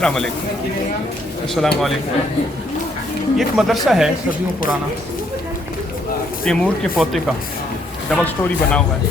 अस्सलाम वालेकुम। अस्सलाम वालेकुम। ये एक मदरसा है सदियों पुराना, तैमूर के पोते का, डबल स्टोरी बना हुआ है।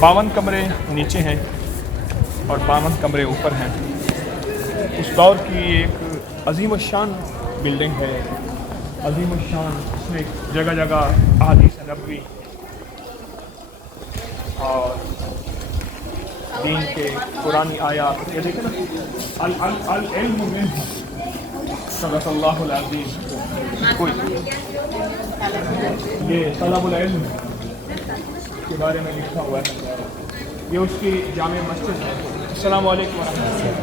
52 कमरे नीचे हैं और 52 कमरे ऊपर हैं। उस दौर की एक अजीम शान बिल्डिंग है, अजीम शान। इसमें जगह जगह अहादीस नबवी और दीन के पुरानी आयात, ये देखें ना, अल इल्म मिन्हु सल्लल्लाहु अलैहि वसल्लम, कोई ये तलबुल इल्म के बारे में लिखा हुआ है। ये उसकी जामे मस्जिद है। अस्सलाम वालेकुम वरहमतुल्लाह।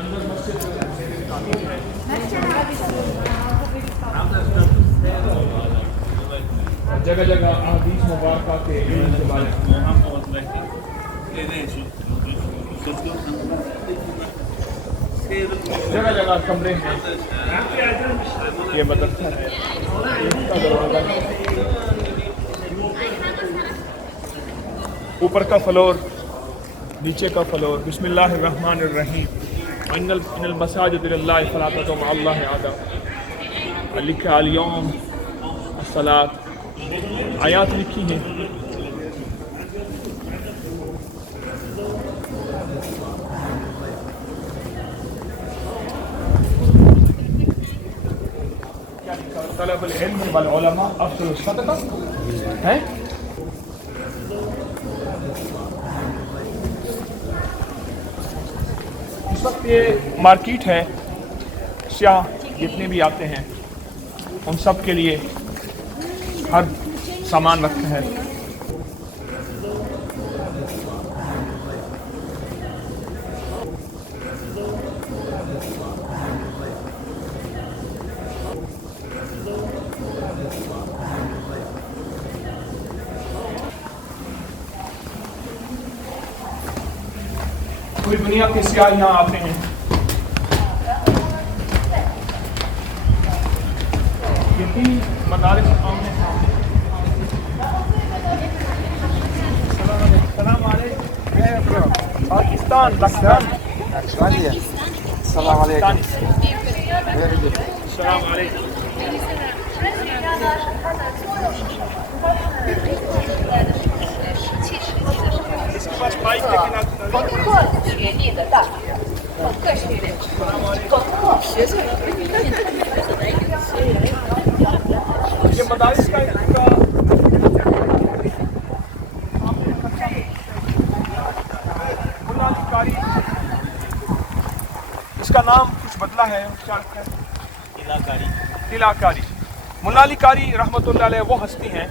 अंदर मस्जिद है। जगह जगह अहदीस मुबारक के इल्म के बारे में, जगह जगह कमरे हैं। ये मदरसा है, इसका दरवाज़ा है, ऊपर का फ्लोर, नीचे का फ्लोर। बिस्मिल्लाहिर्रहमानिर्रहीम। इन्नल मसाजिद लिल्लाहि फला तदउ मअल्लाहि अहदा, लिखा अल-यौम अस्सलात, आयात लिखी है। तलबुल इल्म वल उलमा अफज़लुस सदक़ा है। इस वक्त ये मार्केट है, सियाह जितने भी आते हैं उन सब के लिए हर सामान रखा है। पूरी दुनिया के सियाह यहाँ आते हैं। ये 3 मदारिस आमने सामने। सलाम अलैकुम। पाकिस्तान, लखनऊ। सलाम अलैकुम। सलाम अलैकुम। इसके पास माइक लेकिन आप ये मदारिस का मुल्लाकारी, इसका नाम कुछ बदला है, क्या रखा है? तिलाकारी। मुल्ला अली कारी रहमतुल्लाह अलैह वो हस्ती हैं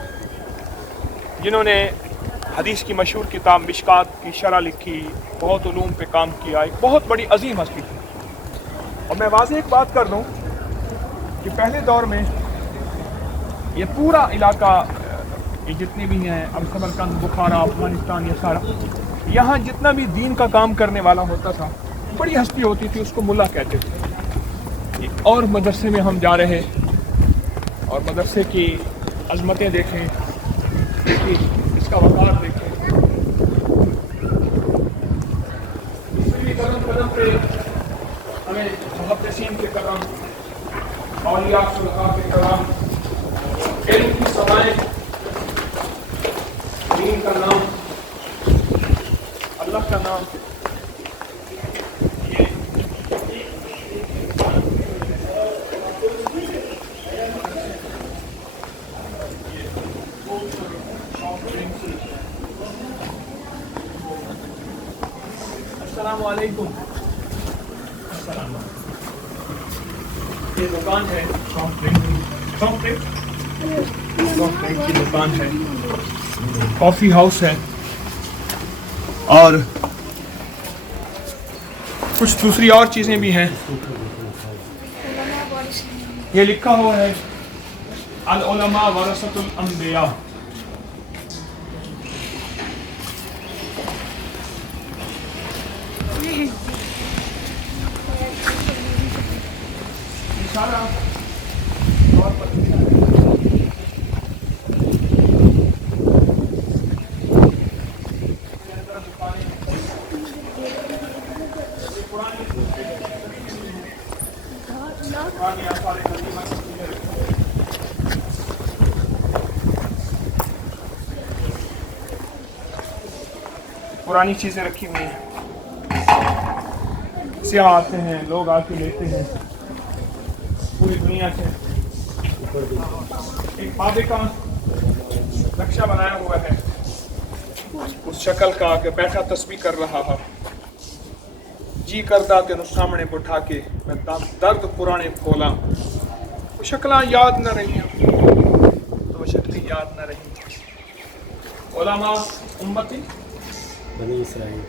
जिन्होंने हदीस की मशहूर किताब मिशकात की शरह लिखी, बहुत उलूम पे काम किया, एक बहुत बड़ी अजीम हस्ती थी। और मैं वाज़ेह एक बात कर दूं कि पहले दौर में ये पूरा इलाका, ये जितने भी हैं, अब समरकंद, बुखारा, अफगानिस्तान, ये सारा, यहाँ जितना भी दीन का काम करने वाला होता था, बड़ी हस्ती होती थी, उसको मुल्ला कहते थे। और मदरसे में हम जा रहे और मदरसे की अजमतें देखें, देखिए इसका वक़ार देखें। कदम कदम पे हमें मुहद्दिसीन के कदम, औलिया सुलहा के कदम, इल्म की सवाएं, दीन का नाम, अल्लाह का नाम, अस्सलाम वालेकुम। ये दुकान है, सॉफ्ट ड्रिंक की दुकान है, कॉफ़ी हाउस है और कुछ दूसरी और चीज़ें भी हैं। ये लिखा हुआ है अल उलमा वरसतुल अंबिया। सारा और पुरानी चीज़ें रखी हुई हैं। सियाह आते हैं, लोग आके लेते हैं पूरी दुनिया से। एक बाबे का नक्शा बनाया हुआ है उस शक्ल का कि बैठा तस्बीह कर रहा है। जी करदा तेनू सामने बिठा के मैं दर्द पुराने खोला। वो शक्लां याद न रही, तो वो शक्लें याद न रही। उलमा उम्मती बनी इसराइल,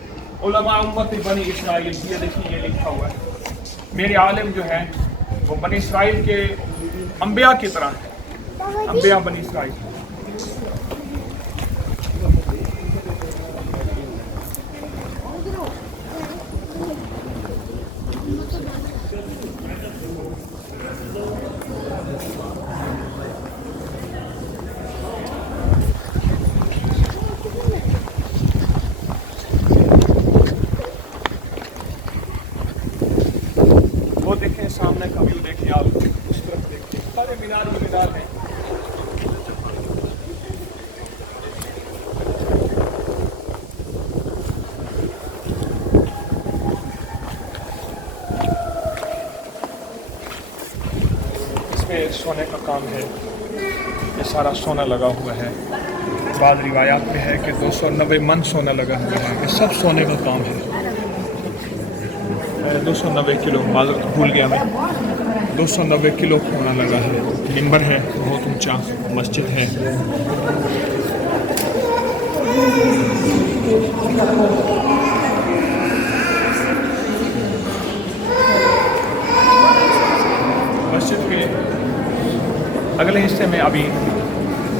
उलमा उम्मती बनी इसराइल, ये देखिए ये लिखा हुआ है। मेरे आलिम जो है वो बनी इसराइल के अंबिया की तरह है, अंबिया बनी इसराइल। वो देखें सामने का व्यू देखें, आप उस तरफ देखें, सारे मीनार ही मीनार हैं। इसमें सोने का काम है, ये सारा सोना लगा हुआ है। बाद रिवायात में है कि 290 मन सोना लगा हुआ है। ये सब सोने का काम है। 290 किलो, माज़रत भूल गया मैं, 290 किलो सोना लगा है। मिंबर है बहुत ऊंचा, मस्जिद है। मस्जिद के अगले हिस्से में अभी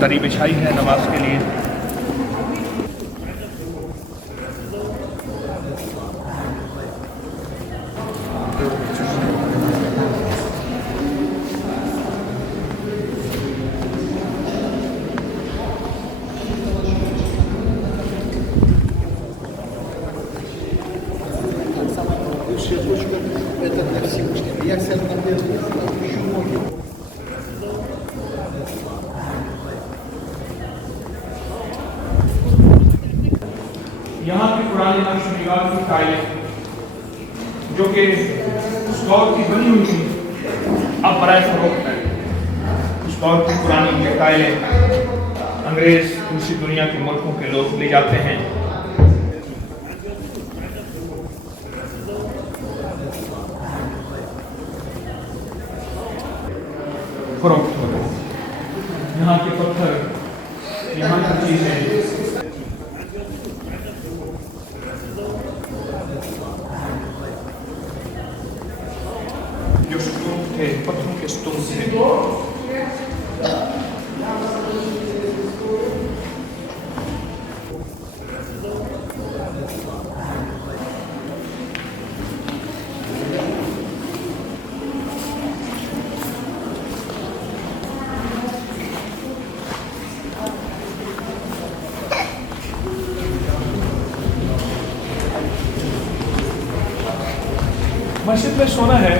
दरी बिछाई है नमाज के लिए। Это для Всевышнего. Я сяду на первый еще ноги. यहाँ की पुरानी नक्शा की टाइलें जो कि उस दौर की बनी हुई थी, अब बराए फरोख्त है। उस दौर की पुरानी ये टाइलें अंग्रेज दूसरी दुनिया के मुल्कों के लोग ले जाते हैं, फरोख्त होते हैं। यहाँ के पत्थर, यहाँ की चीज़ें जो स्तूप थे, पत्थरों के स्तूप थे। मस्जिद में सोना है,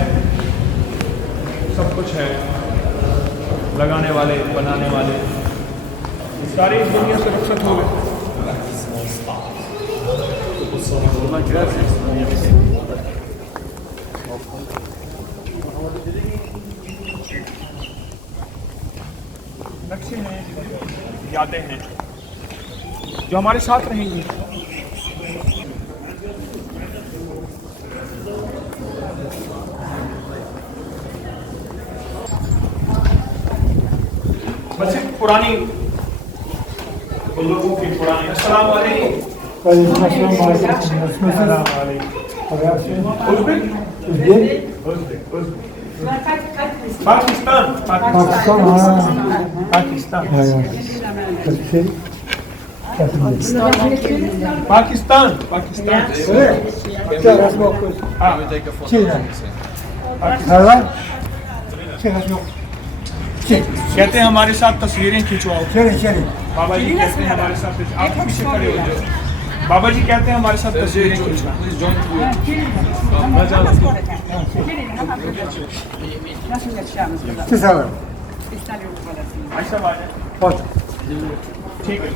सब कुछ है, लगाने वाले, बनाने वाले, सारी इस दुनिया से रुखसत हो गए। नक्शे हैं, यादें हैं जो हमारे साथ रहेंगी। मस्जिद पुरानी लोगों की पुरानी। अस्सलाम वालेकुम। पाकिस्तान पाकिस्तान पाकिस्तान पाकिस्तान कहते हैं हमारे साथ तस्वीरें खिंचवाओ। बाबा जी कहते हैं हमारे साथ, आप पीछे खड़े हो जाओ। बाबा जी कहते हैं हमारे साथ तस्वीरें खिंचवाओ। ऐसा बात है, ठीक है।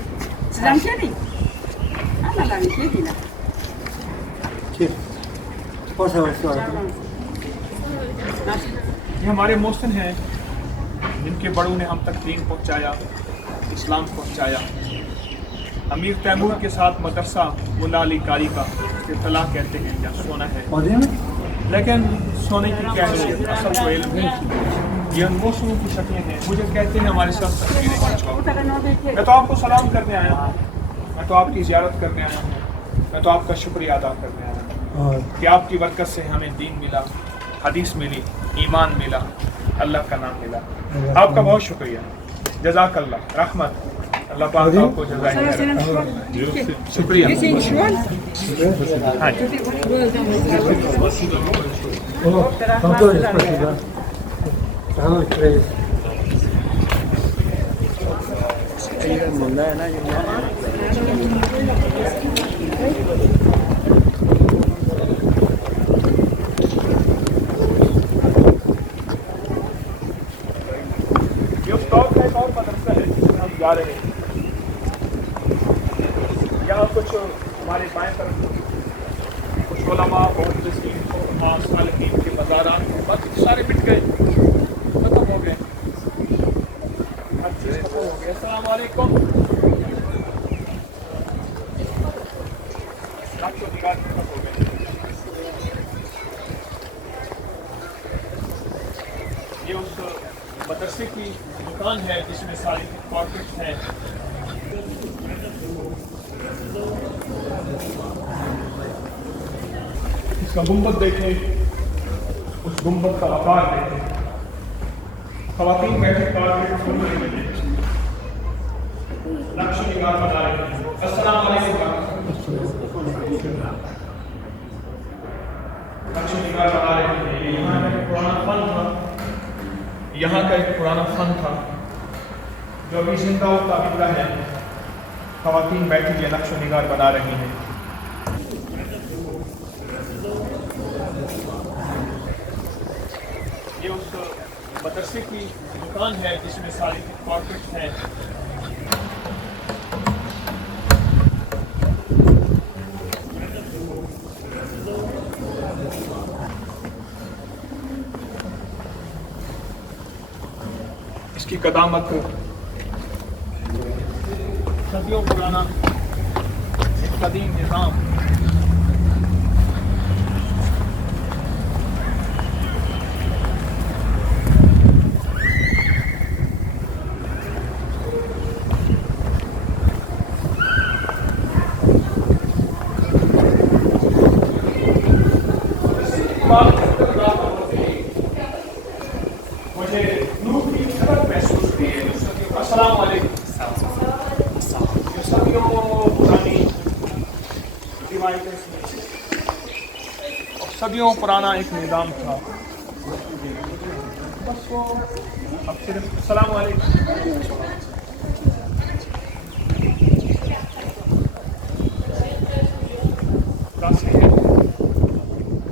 ٹھیک بہت سارا یہ ہمارے محسن ہیں جن کے بڑوں نے ہم تک دین پہنچایا، اسلام پہنچایا۔ امیر تیمور کے ساتھ مدرسہ ملا علی قاری کا افتتاح کہتے ہیں یا سونا ہے، لیکن سونے کی کیا حیثیت، اصل کو علم نہیں۔ یہ ان موسموں کی شکلیں ہیں، مجھے کہتے ہیں ہمارے ساتھ تصویریں کھینچواؤ۔ میں تو آپ کو سلام کرنے آیا ہوں، میں تو آپ کی زیارت کرنے آیا ہوں، میں تو آپ کا شکریہ ادا کرنے آیا ہوں کہ آپ کی برکت سے ہمیں دین ملا، حدیث ملی، ایمان ملا، اللہ کا نام ملا۔ آپ کا بہت شکریہ، جزاک اللہ، رحمت اللہ پاک آپ کو جزائے خیر۔ شکریہ۔ ہاں جی۔ یہ اسٹاک کا ایک اور مدرسہ ہے جس میں ہم جا رہے ہیں۔ یہاں کچھ ہمارے بائیں طرف کچھ علماء اور صالحین کے مزارات باقی سارے مٹ گئے، ختم ہو گئے، ہر چیز ختم ہو گئی۔ السلام علیکم۔ ختم ہو گئے۔ یہ اس مدرسے کی دکان ہے جس میں ساری کارپیٹس ہیں۔ اس کا گنبد دیکھیں، اس گنبد کا آکار دیکھیں، خواتین بیٹھے کارپیٹ کھول رہی ہیں، نقش و نگار بنا رہے ہیں۔ السلام علیکم۔ نقش و نگار بنا رہے ہیں۔ یہاں کا ایک پرانا فن تھا، یہاں کا ایک پرانا فن تھا جو ابھی زندہ و تابندہ ہے۔ خواتین بیٹھی یہ نقش و نگار بنا رہی ہیں۔ یہ اس مدرسے کی دکان ہے جس میں ساری کارپیٹس ہیں۔ اس کی قدامت صدیوں پرانا ایک قدیم نظام، مجھے نور کی جھلک محسوس ہوئی ہے۔ السلام علیکم۔ یہ صدیوں پرانی روایتیں اور صدیوں پرانا ایک نظام تھا، بس وہ اب صرف السلام علیکم۔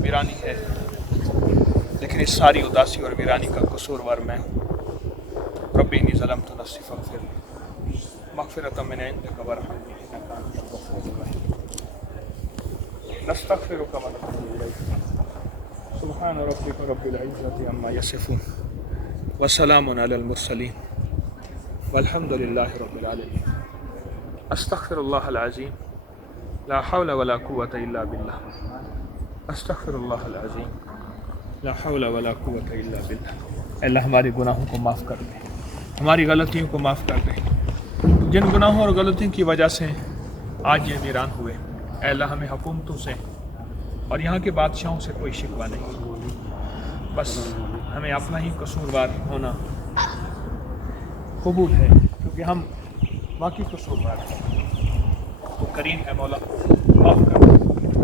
ویرانی ہے، لیکن اس ساری اداسی اور ویرانی کا قصوروار میں ہوں۔ ربی انی ظلمت نفسی فاغفر لی مغفرۃ من عندک وارحمنی انک انت الغفور الرحیم۔ نستغفرک ونتوب الیک۔ سبحان ربک رب العزۃ عما یصفون وسلام علی المرسلین والحمد للہ رب العالمین۔ استغفر اللہ العظیم، لا حول ولا قوة الا باللہ۔ استغفر اللہ العظیم، لا حول ولا قوة الا باللہ۔ اللہ ہمارے گناہوں کو معاف کر دے، ہماری غلطیوں کو معاف کر دے۔ جن گناہوں اور غلطیوں کی وجہ سے آج یہ ویران ہوئے، اے اللہ ہمیں حکومتوں سے اور یہاں کے بادشاہوں سے کوئی شکوہ نہیں، بس ہمیں اپنا ہی قصوروار ہونا قبول ہے، کیونکہ ہم باقی قصوروار ہیں۔ تو کریم ہے مولا، معاف کر دے،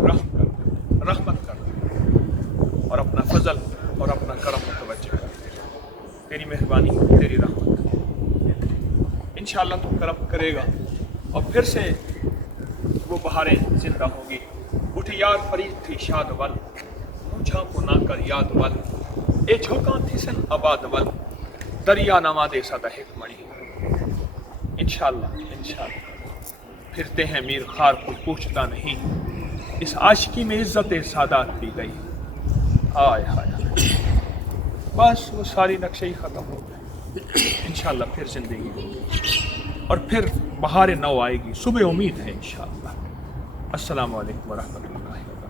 رحم کر دے، رحمت کر دے، اور اپنا فضل اور اپنا کرم متوجہ کر دے۔ تیری مہربانی، تیری رحمت، انشاءاللہ تو کرم کرے گا اور پھر سے وہ بہاریں زندہ ہوگی۔ اٹھ یار فرید تھی شاد ول، مجھا کو نہ کر یاد ول، اے جھوکاں تھی سن آباد ول، دریا نما دے سدا حکمڑی۔ انشاءاللہ پھرتے ہیں میر خار کو پوچھتا نہیں، اس عاشقی میں عزت سادات دی گئی. ہائے ہائے بس وہ ساری نقشے ہی ختم ہو گئے. انشاءاللہ پھر زندگی ہوگی اور پھر بہار نو آئے گی. صبح امید ہے انشاءاللہ. السلام علیکم ورحمۃ اللہ.